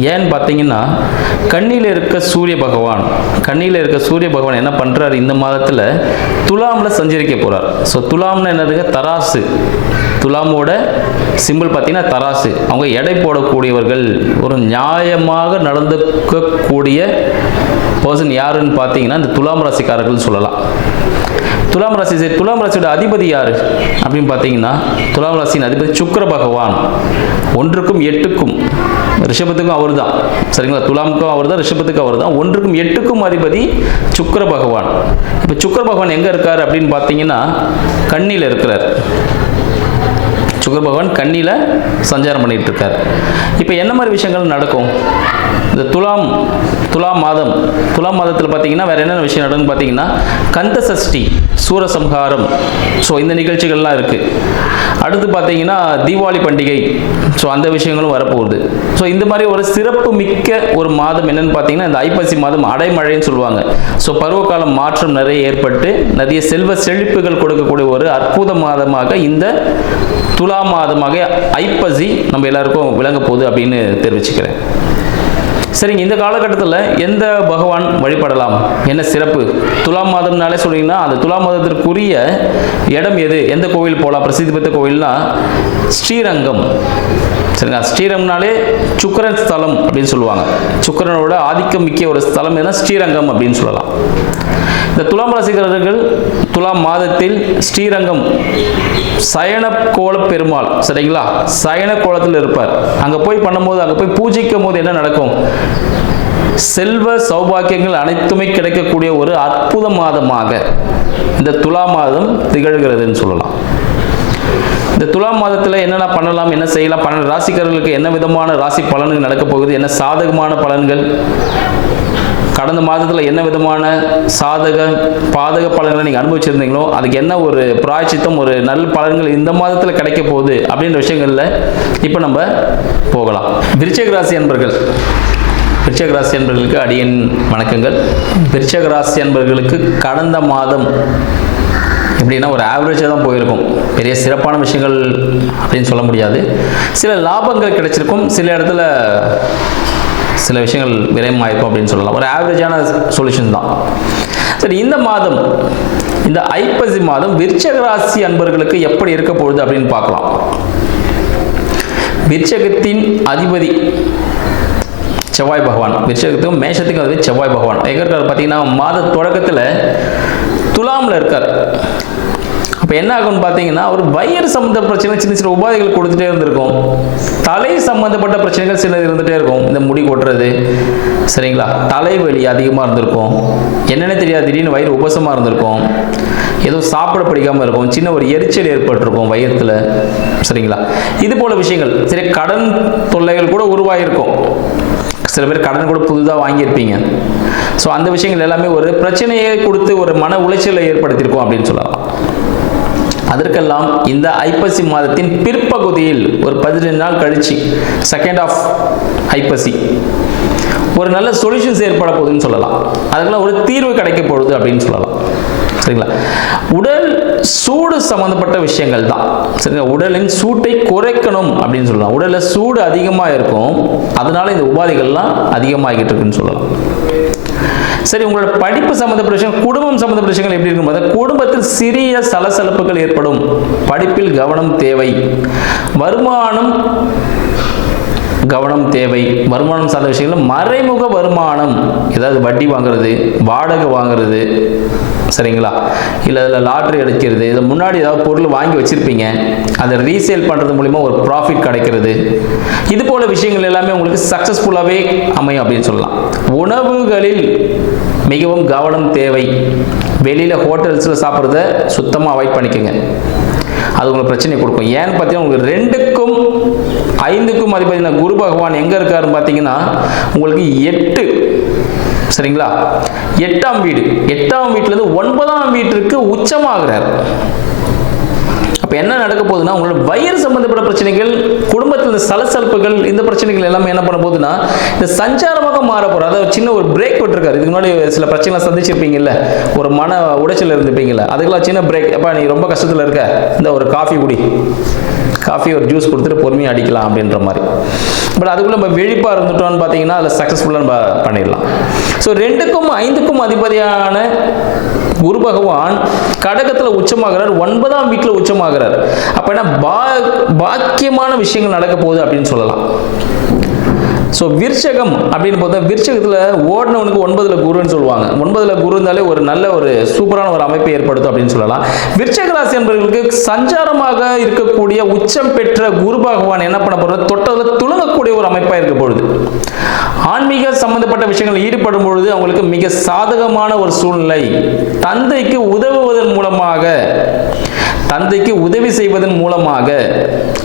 ஏன்னு பார்த்தீங்கன்னா கண்ணியில் இருக்க சூரிய பகவான் கண்ணியில் இருக்க சூரிய பகவான் என்ன பண்ணுறாரு இந்த மாதத்தில் துலாமில் சஞ்சரிக்க போகிறார் ஸோ துலாம்னு என்னதுங்க? தராசு. துலாமோட சிம்பிள் பார்த்தீங்கன்னா தராசு. அவங்க எடை போடக்கூடியவர்கள் ஒரு நியாயமாக நடந்துக்கக்கூடிய பர்சன் யாருன்னு பார்த்தீங்கன்னா இந்த துலாம் ராசிக்காரர்கள் சொல்லலாம். துலாம் ராசி சரி துலாம் ராசியோட அதிபதி யார்? அப்படின்னு பார்த்தீங்கன்னா துலாம் ராசியின் அதிபதி சுக்கர பகவான். ஒன்றுக்கும் எட்டுக்கும் ரிஷபத்துக்கும் அவர் தான் சரிங்களா? துலாமுக்கும் அவர் தான் ரிஷபத்துக்கும் அவர் தான் ஒன்றுக்கும் எட்டுக்கும் அதிபதி சுக்கர பகவான். இப்போ சுக்கர பகவான் எங்கே இருக்கார் அப்படின்னு பார்த்தீங்கன்னா கண்ணியில் இருக்கிறார். சுக்கர பகவான் கண்ணியில் சஞ்சாரம் பண்ணிட்டு இருக்கார் இப்போ என்ன மாதிரி விஷயங்கள் நடக்கும்? இந்த துலாம் துலாம் மாதம் துலாம் மாதத்தில் பார்த்தீங்கன்னா வேற என்னென்ன விஷயம் நடக்கும்னு பார்த்தீங்கன்னா கந்த சஷ்டி சூரசம்ஹாரம். ஸோ இந்த நிகழ்ச்சிகள்லாம் இருக்குது அடுத்து பார்த்தீங்கன்னா தீபாவளி பண்டிகை. ஸோ அந்த விஷயங்களும் வரப்போகுது. ஸோ இந்த மாதிரி ஒரு சிறப்பு மிக்க ஒரு மாதம் என்னென்னு பார்த்தீங்கன்னா இந்த ஐப்பசி மாதம் அடைமழைன்னு சொல்லுவாங்க. ஸோ பருவகாலம் மாற்றம் நிறைய ஏற்பட்டு நிறைய செல்வ செழிப்புகள் கொடுக்கக்கூடிய ஒரு அற்புத மாதமாக இந்த துலா மாதமாக ஐப்பசி நம்ம எல்லாருக்கும் விளங்க போகுது அப்படின்னு தெரிவிச்சுக்கிறேன். சரிங்க இந்த காலகட்டத்தில் எந்த பகவான் வழிபடலாம்? என்ன சிறப்பு? துலாம் மாதம்னாலே சொன்னீங்கன்னா அந்த துலாம் மாதத்திற்குரிய இடம் எது? எந்த கோவில் போகலாம் பிரசித்தி பெற்ற கோவில்னா ஸ்ரீரங்கம். சரிங்களா? ஸ்ரீரங்கம்னாலே சுக்கரன் ஸ்தலம் அப்படின்னு சொல்லுவாங்க. சுக்கரனோட ஆதிக்கம் மிக்க ஒரு ஸ்தலம் எதுனா ஸ்ரீரங்கம் அப்படின்னு சொல்லலாம். இந்த துலாம் ரசிகர்கள் துலாம் மாதத்தில் ஸ்ரீரங்கம் சயன கோல பெருமாள் சரிங்களா? சயன கோலத்தில் இருப்பார். அங்கே போய் பண்ணும்போது அங்கே போய் பூஜிக்கும் போது என்ன நடக்கும்? செல்வ சௌபாக்கியங்கள் அனைத்துமே கிடைக்கக்கூடிய ஒரு அற்புத மாதமாக இந்த துலா மாதம் திகழ்கிறதுன்னு சொல்லலாம். இந்த துலாம் மாதத்தில் என்னென்ன பண்ணலாம் என்ன செய்யலாம்? பன்னெண்டு ராசிக்காரர்களுக்கு என்ன விதமான ராசி பலன்கள் நடக்க போகுது? என்ன சாதகமான பலன்கள்? கடந்த மாதத்தில் என்ன விதமான சாதக பாதக பலன்களை நீங்கள் அனுபவிச்சிருந்தீங்களோ அதுக்கு என்ன ஒரு பிராய்ச்சித்தம் ஒரு நல்ல பலன்கள் இந்த மாதத்தில் கிடைக்க போகுது அப்படின்ற விஷயங்களில் இப்போ நம்ம போகலாம். விருச்சிக ராசி அன்பர்கள். விருச்சிக ராசி அன்பர்களுக்கு அடியன் வணக்கங்கள். விருச்சிக ராசி அன்பர்களுக்கு கடந்த மாதம் எப்படின்னா ஒரு ஆவரேஜாக தான் போயிருக்கும். பெரிய சிறப்பான விஷயங்கள் அப்படின்னு சொல்ல முடியாது. சில லாபங்கள் கிடைச்சிருக்கும். சில இடத்துல சில விஷயங்கள் விரயமாயிருக்கும் அப்படின்னு சொல்லலாம். ஒரு ஆவரேஜான சொல்யூஷன் தான். சரி இந்த மாதம் இந்த ஐப்பசி மாதம் விருச்சக ராசி அன்பர்களுக்கு எப்படி இருக்க போகுது அப்படின்னு பார்க்கலாம். விருச்சகத்தின் அதிபதி செவ்வாய் பகவான். விருச்சகத்துக்கும் மேஷத்துக்கும் அதிபதி செவ்வாய் பகவான். எங்க இருக்கார் பார்த்தீங்கன்னா மாத தொடக்கத்தில் துலாமில் இருக்கார். அப்போ என்ன ஆகும்னு பார்த்தீங்கன்னா ஒரு வயிறு சம்மந்த பிரச்சனை சின்ன சின்ன உபாதைகள் கொடுத்துட்டே இருந்திருக்கும். தலை சம்மந்தப்பட்ட பிரச்சனைகள் சின்னது இருந்துகிட்டே இருக்கும். இந்த முடி கொட்டுறது சரிங்களா? தலைவலி அதிகமாக இருந்திருக்கும். என்னென்ன தெரியாது. திடீர்னு வயிறு உபசமாக இருந்திருக்கும். ஏதோ சாப்பிட பிடிக்காமல் இருக்கும். சின்ன ஒரு எரிச்சல் ஏற்பட்டிருக்கும் வயிற்றுல சரிங்களா? இது போல விஷயங்கள். சரி கடன் தொல்லைகள் கூட உருவாகிருக்கும் சில பேர் கடன் கூட புதுதாக வாங்கியிருப்பீங்க. ஸோ அந்த விஷயங்கள் எல்லாமே ஒரு பிரச்சனையை கொடுத்து ஒரு மன உளைச்சலை ஏற்படுத்தியிருக்கோம் அப்படின்னு சொல்லலாம். அதற்கெல்லாம் இந்த ஐப்பசி மாதத்தின் பிற்பகுதியில் ஒரு பதினெண்டு நாள் கழிச்சு செகண்ட் ஆஃப் ஐப்பசி. ஒரு நல்ல சொல்யூஷன்ஸ் ஏற்பட போகுதுன்னு சொல்லலாம். அதுக்கெல்லாம் ஒரு தீர்வு கிடைக்க போகுது அப்படின்னு சொல்லலாம். சரிங்களா? உடல் சூடு சம்மந்தப்பட்ட விஷயங்கள் தான். சரிங்களா? உடலின் சூட்டை குறைக்கணும் அப்படின்னு சொல்லலாம். உடலில் சூடு அதிகமாக இருக்கும். அதனால இந்த உபாதைகள்லாம் அதிகமாகிட்டு இருக்குன்னு சொல்லலாம். சரி உங்களோட படிப்பு சம்மந்தப்பட்ட விஷயம் குடும்பம் சம்மந்தப்பட்ட விஷயங்கள் எப்படி இருக்கும்? பார்த்தா குடும்பத்தில் சிறிய சலசலப்புகள் ஏற்படும். படிப்பில் கவனம் தேவை. வருமானம் கவனம் தேவை. வருமானம் சார்ந்த விஷயங்கள் மறைமுக வருமானம். ஏதாவது வட்டி வாங்குறது வாடகை வாங்குறது சரிங்களா? இல்லை அதில் லாட்ரி அடிக்கிறது இதை முன்னாடி ஏதாவது பொருள் வாங்கி வச்சுருப்பீங்க. அதை ரீசேல் பண்ணுறது மூலிமா ஒரு ப்ராஃபிட் கிடைக்கிறது. இது போல் விஷயங்கள் எல்லாமே உங்களுக்கு சக்ஸஸ்ஃபுல்லாகவே அமையும் அப்படின்னு சொல்லலாம். உணவுகளில் மிகவும் கவனம் தேவை. வெளியில் ஹோட்டல்ஸில் சாப்பிட்றத சுத்தமாக அவாய்ட் பண்ணிக்கோங்க. அது உங்களுக்கு பிரச்சனை கொடுக்கும். ஏன்னு பார்த்தீங்கன்னா உங்களுக்கு ரெண்டுக்கும் ஐந்துக்கும் அதிபதினா குரு பகவான் எங்கே இருக்காருன்னு பார்த்தீங்கன்னா உங்களுக்கு எட்டு. சரிங்களா? எட்டாம் வீடு. எட்டாம் வீட்டிலேருந்து ஒன்பதாம் வீட்டிற்கு உச்சமாகிறார். அப்போ என்ன நடக்க போகுதுன்னா உங்களோட வயிறு சம்பந்தப்பட்ட பிரச்சனைகள் குடும்பத்தில் இந்த சலசலப்புகள் இந்த பிரச்சனைகள் எல்லாமே என்ன பண்ண போகுதுன்னா இந்த சஞ்சாரமாக மாற போகிற அதாவது சின்ன ஒரு பிரேக் விட்டுருக்காரு. இதுக்கு முன்னாடி சில பிரச்சனைலாம் சந்திச்சிருப்பீங்கல்ல? ஒரு மன உடைச்சல் இருந்துப்பீங்கல்ல அதுக்கெல்லாம் சின்ன பிரேக் அப்பா நீ ரொம்ப கஷ்டத்தில் இருக்க. இந்த ஒரு காஃபி குடி. காஃபி ஒரு ஜூஸ் கொடுத்துட்டு பொறுமையாக அடிக்கலாம் அப்படின்ற மாதிரி. பட் அதுக்குள்ள நம்ம விழிப்பாக இருந்துட்டோம்னு பார்த்தீங்கன்னா அதில் சக்ஸஸ்ஃபுல்லாக நம்ம பண்ணிடலாம். ஸோ ரெண்டுக்கும் ஐந்துக்கும் அதிபதியான குரு பகவான் கடகத்தில் உச்சமாகிறார் ஒன்பதாம் வீட்டில் உச்சமாகிறார். அப்போ என்ன பா பாக்கியமான விஷயங்கள் நடக்க போகுது அப்படின்னு சொல்லலாம். ஸோ விருச்சகம் அப்படின்னு பார்த்தா விருச்சகத்தில் ஓடினவனுக்கு ஒன்பதில் குருன்னு சொல்லுவாங்க. ஒன்பதில் குரு இருந்தாலே ஒரு நல்ல ஒரு சூப்பரான ஒரு அமைப்பை ஏற்படுத்தும் அப்படின்னு சொல்லலாம். விருச்சக ராசி என்பவர்களுக்கு சஞ்சாரமாக இருக்கக்கூடிய உச்சம் பெற்ற குரு பகவான் என்ன பண்ண போகிறது தொட்டதில் துளங்கக்கூடிய ஒரு அமைப்பாக இருக்க பொழுது ஆன்மீக சம்பந்தப்பட்ட விஷயங்கள் ஈடுபடும் பொழுது அவங்களுக்கு மிக சாதகமான ஒரு சூழ்நிலை. தந்தைக்கு உதவுவதன் மூலமாக தந்தைக்கு உதவி செய்வதன் மூலமாக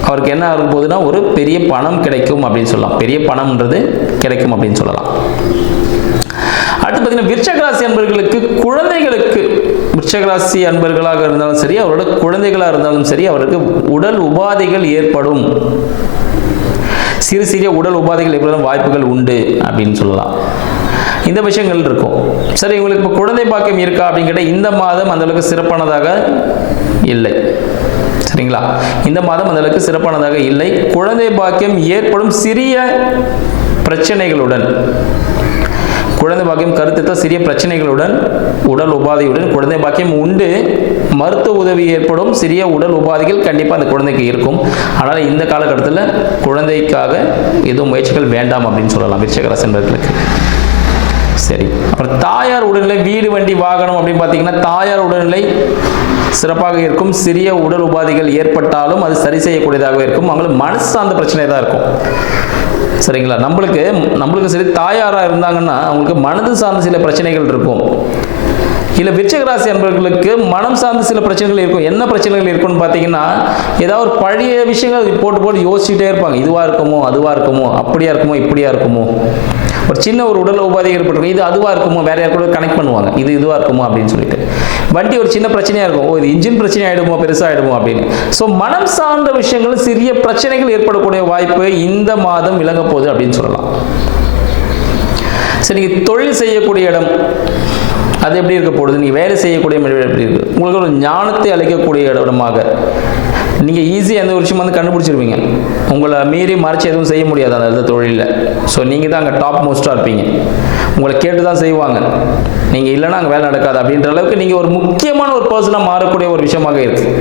அவருக்கு என்ன ஆகும் போதுன்னா ஒரு பெரிய பணம் கிடைக்கும் அப்படின்னு சொல்லலாம். பெரிய பணம்ன்றது கிடைக்கும் அப்படின்னு சொல்லலாம். அடுத்து பார்த்தீங்கன்னா விருச்சகராசி அன்பர்களுக்கு குழந்தைகளுக்கு விருச்சகராசி அன்பர்களாக இருந்தாலும் சரி அவரோட குழந்தைகளாக இருந்தாலும் சரி அவருக்கு உடல் உபாதைகள் ஏற்படும். சிறு சிறிய உடல் உபாதைகள் ஏற்படும் வாய்ப்புகள் உண்டு அப்படின்னு சொல்லலாம். இந்த விஷயங்கள் இருக்கும். சரி உங்களுக்கு இப்போ குழந்தை பாக்கியம் இருக்கா அப்படின்னு கேட்டால் இந்த மாதம் அந்த அளவுக்கு சிறப்பானதாக இல்லை. சரிங்களா? இந்த மாதம் அந்தளவுக்கு சிறப்பானதாக இல்லை. குழந்தை பாக்கியம் ஏற்படும் சிறிய பிரச்சனைகளுடன் குழந்தை பாக்கியம் கருத்துத்த சிறிய பிரச்சனைகளுடன் உடல் உபாதையுடன் குழந்தை பாக்கியம் உண்டு. மருத்துவ உதவி ஏற்படும் சிறிய உடல் உபாதைகள் கண்டிப்பாக அந்த குழந்தைக்கு இருக்கும். ஆனால் இந்த காலகட்டத்தில் குழந்தைக்காக எதுவும் முயற்சிகள் வேண்டாம் அப்படின்னு சொல்லலாம் விருச்சகராசன்பர்களுக்கு சரி. அப்புறம் தாயார் உடல்நிலை வீடு வண்டி வாகனம் அப்படின்னு பார்த்தீங்கன்னா தாயார் உடல்நிலை சிறப்பாக இருக்கும். சிறிய உடல் உபாதைகள் ஏற்பட்டாலும் அது சரி செய்யக்கூடியதாக இருக்கும். அவங்களுக்கு மனசு சார்ந்த பிரச்சனை தான் இருக்கும். சரிங்களா? நம்மளுக்கு நம்மளுக்கு சரி தாயாராக இருந்தாங்கன்னா அவங்களுக்கு மனது சார்ந்த சில பிரச்சனைகள் இருக்கும். இல்லை விருச்சகராசி அன்பர்களுக்கு மனம் சார்ந்த சில பிரச்சனைகள் இருக்கும். என்ன பிரச்சனைகள் இருக்கும்னு பார்த்தீங்கன்னா ஏதாவது ஒரு பழைய விஷயங்கள் போட்டு போட்டு யோசிச்சுட்டே இருப்பாங்க. இதுவாக இருக்குமோ அதுவாக இருக்குமோ அப்படியா இருக்குமோ இப்படியா இருக்குமோ. ஒரு சின்ன ஒரு உடல் உபாதை ஏற்பட்டிருக்கும். இது அதுவாக இருக்குமோ? வேற யார் கூட கனெக்ட் பண்ணுவாங்க. இது இதுவாக இருக்குமோ? அப்படின்னு சொல்லிட்டு. வண்டி ஒரு சின்ன பிரச்சனையாக இருக்கும். ஓ இது இன்ஜின் பிரச்சனை ஆகிடுமோ பெருசாக ஆகிடுமோ அப்படின்னு. ஸோ மனம் சார்ந்த விஷயங்கள் சிறிய பிரச்சனைகள் ஏற்படக்கூடிய வாய்ப்பு இந்த மாதம் விளங்க போகுது அப்படின்னு சொல்லலாம். சரி நீங்கள் தொழில் செய்யக்கூடிய இடம் அது எப்படி இருக்க போகுது? நீங்கள் வேலை செய்யக்கூடிய எப்படி இருக்குது உங்களுக்கு ஒரு ஞானத்தை அளிக்கக்கூடிய இடமாக நீங்கள் ஈஸியாக எந்த ஒரு விஷயம் வந்து கண்டுபிடிச்சிருவீங்க. உங்களை மீறி மறைச்சி எதுவும் செய்ய முடியாது அந்த தொழிலில். ஸோ நீங்கள் தான் அங்கே டாப் மோஸ்ட்டாக இருப்பீங்க. உங்களை கேட்டு தான் செய்வாங்க. நீங்கள் இல்லைன்னா அங்கே வேலை நடக்காது. அப்படின்ற அளவுக்கு நீங்கள் ஒரு முக்கியமான ஒரு பர்சனாக மாறக்கூடிய ஒரு விஷயமாக இருக்குது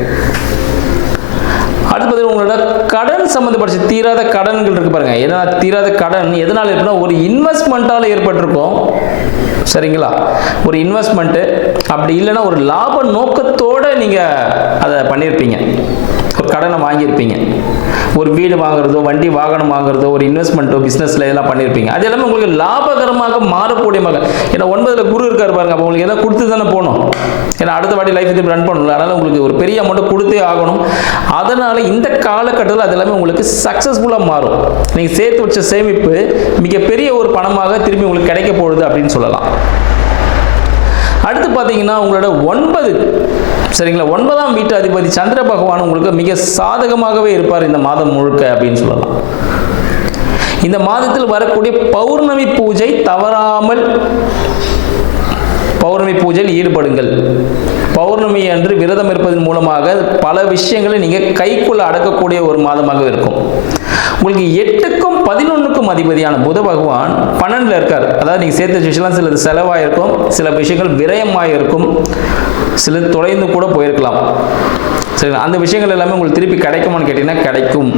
அடுத்தது உங்களோட கடன் சம்மந்தப்பட்ட தீராத கடன்கள் இருக்கு பாருங்க. ஏன்னா தீராத கடன் எதனால் இருக்குன்னா ஒரு இன்வெஸ்ட்மெண்ட்டால் ஏற்பட்டிருக்கும். சரிங்களா? ஒரு இன்வெஸ்ட்மெண்ட்டு அப்படி இல்லைன்னா ஒரு லாப நோக்கத்தோடு நீங்கள் அதை பண்ணியிருப்பீங்க. கடனை வாங்கியிருப்பீங்க. ஒரு வீடு வாங்குறதோ வண்டி வாகனம் வாங்குறதோ ஒரு இன்வெஸ்ட்மெண்ட்டோ பிஸ்னஸில் இதெல்லாம் பண்ணியிருப்பீங்க. அது எல்லாமே உங்களுக்கு லாபகரமாக மாறக்கூடிய மகன். ஏன்னா ஒன்பதில் குரு இருக்கார் பாருங்க. அப்போ உங்களுக்கு எதாவது கொடுத்து தானே போகணும். ஏன்னா அடுத்த வாட்டி லைஃப் திருப்பி ரன் பண்ணணும் அதனால் உங்களுக்கு ஒரு பெரிய அமௌண்ட்டை கொடுத்தே ஆகணும். அதனால் இந்த காலகட்டத்தில் அது எல்லாமே உங்களுக்கு சக்ஸஸ்ஃபுல்லாக மாறும். நீங்கள் சேர்த்து வச்ச சேமிப்பு மிகப்பெரிய ஒரு பணமாக திரும்பி உங்களுக்கு கிடைக்க போகுது அப்படின்னு சொல்லலாம். அடுத்து பார்த்தீங்கன்னா உங்களோட ஒன்பது சரிங்களா? ஒன்பதாம் வீட்டு அதிபதி சந்திர பகவான் உங்களுக்கு மிக சாதகமாகவே இருப்பார் இந்த மாதம் முழுக்க அப்படின்னு சொல்லலாம். இந்த மாதத்தில் வரக்கூடிய பௌர்ணமி பூஜை தவறாமல் பௌர்ணமி பூஜையில் ஈடுபடுங்கள். பௌர்ணமி அன்று விரதம் இருப்பதன் மூலமாக பல விஷயங்களை நீங்கள் கைக்குள்ள அடக்கக்கூடிய ஒரு மாதமாக இருக்கும். உங்களுக்கு எட்டுக்கும் பதினொன்றுக்கும் அதிபதியான புத பகவான் பன்னெண்டில் இருக்கார். அதாவது நீங்கள் சேர்த்த விஷயம்லாம் சிலது செலவாயிருக்கும் சில விஷயங்கள் விரயமாக இருக்கும் சிலது தொலைந்து கூட போயிருக்கலாம். சரிங்களா? அந்த விஷயங்கள் எல்லாமே உங்களுக்கு திருப்பி கிடைக்குமான்னு கேட்டிங்கன்னா கிடைக்கும்.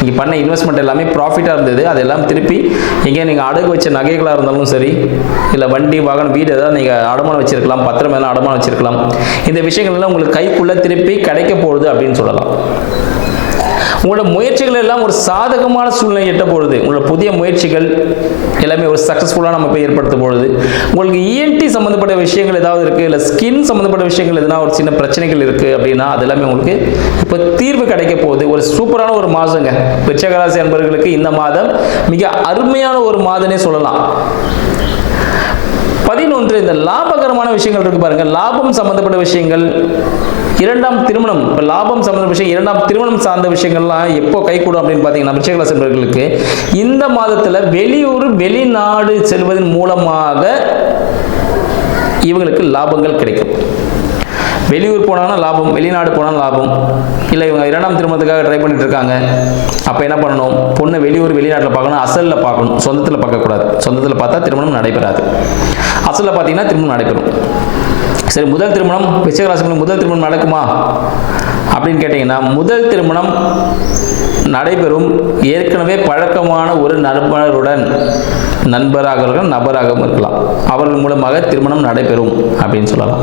நீங்கள் பண்ண இன்வெஸ்ட்மெண்ட் எல்லாமே ப்ராஃபிட்டாக இருந்தது. அதெல்லாம் திருப்பி எங்கேயா நீங்கள் அடகு வச்ச நகைகளாக இருந்தாலும் சரி இல்லை வண்டி வாகனம் வீடு ஏதாவது நீங்கள் அடமானம் வச்சிருக்கலாம் பத்திரம் எல்லாம் அடமானம் வச்சிருக்கலாம். இந்த விஷயங்கள் எல்லாம் உங்களுக்கு கைக்குள்ளே திருப்பி கிடைக்க போகுது அப்படின்னு சொல்லலாம். உங்களோட முயற்சிகள் எல்லாம் ஒரு சாதகமான சூழ்நிலை எட்ட பொழுது உங்களோட புதிய முயற்சிகள் எல்லாமே ஒரு சக்ஸஸ்ஃபுல்லாக நம்ம போய் ஏற்படுத்த பொழுது உங்களுக்கு இஎன்டி சம்மந்தப்பட்ட விஷயங்கள் ஏதாவது இருக்குது இல்லை ஸ்கின் சம்மந்தப்பட்ட விஷயங்கள் எதுனா ஒரு சின்ன பிரச்சனைகள் இருக்குது அப்படின்னா அது எல்லாமே உங்களுக்கு இப்போ தீர்வு கிடைக்க போகுது. ஒரு சூப்பரான ஒரு மாதங்க. பிச்சகராசி அன்பர்களுக்கு இந்த மாதம் மிக அருமையான ஒரு மாதனே சொல்லலாம். பதினொன்று இந்த லாபகரமான விஷயங்கள் இருக்கு பாருங்க. லாபம் சம்பந்தப்பட்ட விஷயங்கள் இரண்டாம் திருமணம் இப்போ லாபம் சம்பந்த விஷயம் இரண்டாம் திருமணம் சார்ந்த விஷயங்கள்லாம் எப்போ கைகூடும் அப்படின்னு பார்த்தீங்கன்னா விருச்சிகராசி என்பவர்களுக்கு இந்த மாதத்தில் வெளியூர் வெளிநாடு செல்வதன் மூலமாக இவங்களுக்கு லாபங்கள் கிடைக்கும். வெளியூர் போனாங்கன்னா லாபம் வெளிநாடு போனாலும் லாபம். இல்லை இவங்க இரண்டாம் திருமணத்துக்காக ட்ரை பண்ணிட்டு இருக்காங்க. அப்போ என்ன பண்ணணும்? பொண்ணை வெளியூர் வெளிநாட்டில் பார்க்கணும் அசலில் பார்க்கணும். சொந்தத்தில் பார்க்கக்கூடாது. சொந்தத்தில் பார்த்தா திருமணம் நடைபெறாது. அசலில் பார்த்தீங்கன்னா திருமணம் நடைபெறும். சரி முதல் திருமணம் விசயராசிக்கு முதல் திருமணம் நடக்குமா? அப்படின்னு கேட்டிங்கன்னா முதல் திருமணம் நடைபெறும் ஏற்கனவே பழக்கமான ஒரு நண்பருடன் நண்பராக இருக்கலாம் நபராகவும் இருக்கலாம். அவர்கள் மூலமாக திருமணம் நடைபெறும் அப்படின்னு சொல்லலாம்.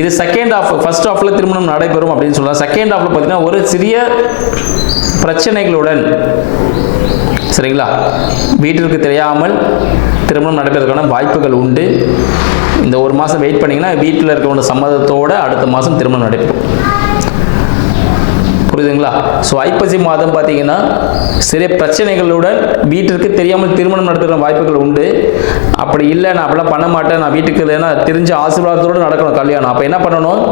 இது செகண்ட் ஆஃப் ஃபர்ஸ்ட் ஆஃபில் திருமணம் நடைபெறும் அப்படின்னு சொல்லலாம். செகண்ட் ஆஃபில் பார்த்தீங்கன்னா ஒரு சிறிய பிரச்சனைகளுடன் சரிங்களா? வீட்டிற்கு தெரியாமல் திருமணம் நடைபெறதுக்கான வாய்ப்புகள் உண்டு. இந்த ஒரு மாதம் வெயிட் பண்ணிங்கன்னா வீட்டில் இருக்கவங்க சம்மதத்தோடு அடுத்த மாதம் திருமணம் நடைபெறும். புரியுதுங்களா? ஸோ ஐப்பசி மாதம் பார்த்தீங்கன்னா சிறிய பிரச்சனைகளுடன் வீட்டிற்கு தெரியாமல் திருமணம் நடத்துகிற வாய்ப்புகள் உண்டு. அப்படி இல்லை நான் அப்படிலாம் பண்ண மாட்டேன். நான் வீட்டுக்கு இல்லைன்னா தெரிஞ்ச ஆசீர்வாதத்தோடு நடக்கணும் கல்யாணம். அப்போ என்ன பண்ணணும்?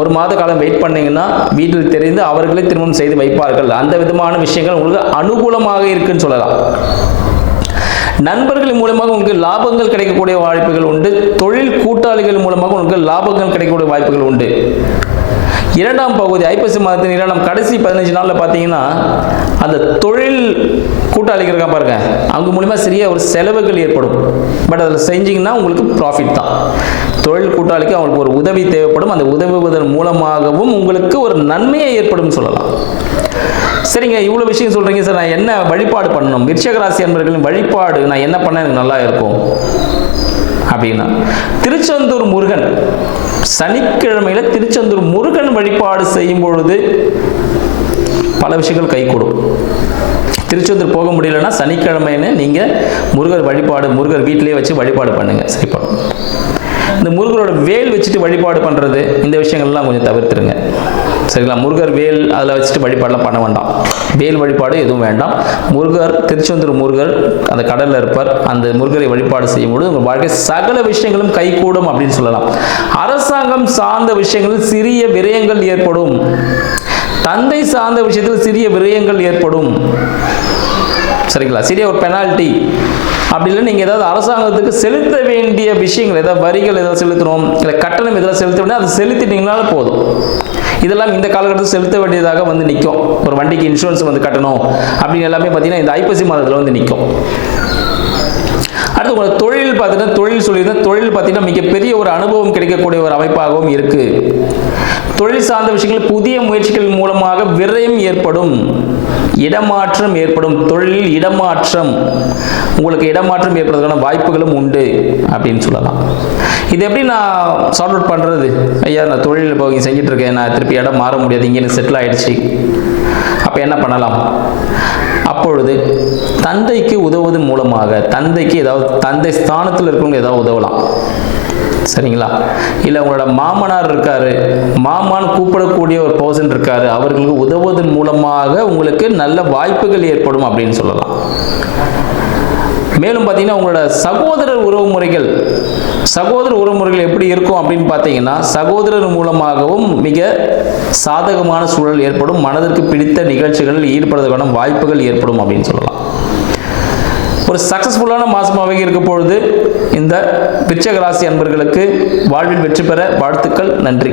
ஒரு மாத காலம் வெயிட் பண்ணிங்கன்னா வீட்டில் தெரிந்து அவர்களே திருமணம் செய்து வைப்பார்கள். அந்த விதமான விஷயங்கள் உங்களுக்கு அனுகூலமாக இருக்குன்னு சொல்லலாம். நண்பர்கள் மூலமாக உங்களுக்கு லாபங்கள் கிடைக்கக்கூடிய வாய்ப்புகள் உண்டு. தொழில் கூட்டாளிகள் மூலமாக உங்களுக்கு லாபங்கள் கிடைக்கக்கூடிய வாய்ப்புகள் உண்டு. இரண்டாம் பகுதி ஐப்பசி மாதத்தின் இரண்டாம் கடைசி பதினஞ்சு நாளில் பார்த்தீங்கன்னா அந்த தொழில் கூட்டாளிகள் இருக்கா பாருங்க. அவங்க மூலிமா சிறிய ஒரு செலவுகள் ஏற்படும். பட் அதில் செஞ்சிங்கன்னா உங்களுக்கு ப்ராஃபிட் தான். தொழில் கூட்டாளிக்கு அவங்களுக்கு ஒரு உதவி தேவைப்படும். அந்த உதவுவதன் மூலமாகவும் உங்களுக்கு ஒரு நன்மையை ஏற்படும் சொல்லலாம். சரிங்க இவ்வளோ விஷயம் சொல்கிறீங்க சார். நான் என்ன வழிபாடு பண்ணணும்? விருச்சகராசி அன்பர்களின் வழிபாடு நான் என்ன பண்ண எனக்கு நல்லா இருக்கும்? அப்படின்னா திருச்செந்தூர் முருகன் சனிக்கிழமையில் திருச்செந்தூர் முருகன் வழிபாடு செய்யும் பொழுது பல விஷயங்கள் கைகூடும். திருச்செந்தூர் போக முடியலன்னா சனிக்கிழமைன்னு நீங்கள் முருகர் வழிபாடு முருகர் வீட்டிலேயே வச்சு வழிபாடு பண்ணுங்கள் சரிப்பா. இந்த முருகரோட வேல் வச்சுட்டு வழிபாடு பண்ணுறது இந்த விஷயங்கள்லாம் கொஞ்சம் தவிர்த்துருங்க. சரிங்களா? முருகர் வேல் அதில் வச்சுட்டு வழிபாடெலாம் பண்ண வேண்டாம். வேல் வழிபாடு எதுவும் வேண்டாம். முருகர் திருச்செந்தூர் முருகர் அந்த கடலில் இருப்பார் அந்த முருகரை வழிபாடு செய்யும்போது உங்கள் வாழ்க்கை சகல விஷயங்களும் கைகூடும் அப்படின்னு சொல்லலாம். அரசாங்கம் சார்ந்த விஷயங்களில் சிறிய விரயங்கள் ஏற்படும். தந்தை சார்ந்த விஷயத்தில் சிறிய விரயங்கள் ஏற்படும். சரிங்களா? சிறிய ஒரு பெனால்ட்டி அப்படி இல்லை நீங்கள் ஏதாவது அரசாங்கத்துக்கு செலுத்த வேண்டிய விஷயங்கள் ஏதாவது வரிகள் ஏதாவது செலுத்தணும் இல்லை கட்டணம் ஏதாவது செலுத்த வேண்டிய அதை செலுத்திட்டீங்கனாலும் போதும். இதெல்லாம் இந்த காலகட்டத்தில் செலுத்த வேண்டியதாக வந்து நிற்கும். ஒரு வண்டிக்கு இன்சூரன்ஸ் வந்து கட்டணும். அப்படின்னு எல்லாமே பார்த்தீங்கன்னா இந்த ஐப்பசி மாதத்தில் வந்து நிற்கும். அடுத்து உங்களோட தொழில் பார்த்தீங்கன்னா தொழில் சொல்லியிருந்தேன் தொழில் பார்த்தீங்கன்னா மிகப்பெரிய ஒரு அனுபவம் கிடைக்கக்கூடிய ஒரு அமைப்பாகவும் இருக்குது தொழில் சார்ந்த விஷயங்கள் புதிய முயற்சிகள் மூலமாக விரயம் ஏற்படும் இடமாற்றம் ஏற்படும். தொழிலில் இடமாற்றம் உங்களுக்கு இடமாற்றம் ஏற்படுறதுக்கான வாய்ப்புகளும் உண்டு அப்படின்னு சொல்லலாம். இது எப்படி நான் சார்ட் அவுட் பண்ணுறது ஐயா நான் தொழில் இப்போ செஞ்சுட்டு இருக்கேன். நான் திருப்பி இடம் மாற முடியாது. இங்கே எனக்கு செட்டில் ஆயிடுச்சு. அப்போ என்ன பண்ணலாம்? அப்பொழுது தந்தைக்கு உதவுவது மூலமாக தந்தைக்கு ஏதாவது தந்தை ஸ்தானத்தில் இருக்கவங்க ஏதாவது உதவலாம். சரிங்களா? இல்லை உங்களோட மாமனார் இருக்காரு மாமான்னு கூப்பிடக்கூடிய ஒரு பர்சன் இருக்காரு அவர்களுக்கு உதவுவதன் மூலமாக உங்களுக்கு நல்ல வாய்ப்புகள் ஏற்படும் அப்படின்னு சொல்லலாம். மேலும் பார்த்தீங்கன்னா உங்களோட சகோதரர் உறவுமுறைகள் சகோதர உறவுமுறைகள் எப்படி இருக்கும் அப்படின்னு பார்த்தீங்கன்னா சகோதரர் மூலமாகவும் மிக சாதகமான சூழல் ஏற்படும் மனதிற்கு பிடித்த நிகழ்ச்சிகளில் ஈடுபடுவதற்கான வாய்ப்புகள் ஏற்படும் அப்படின்னு சொல்லலாம். ஒரு சக்சஸ்ஃபுல்லான மாசமாகவே இருக்க பொழுது இந்த விருச்சக ராசி அன்பர்களுக்கு வாழ்வில் வெற்றி பெற வாழ்த்துக்கள் நன்றி.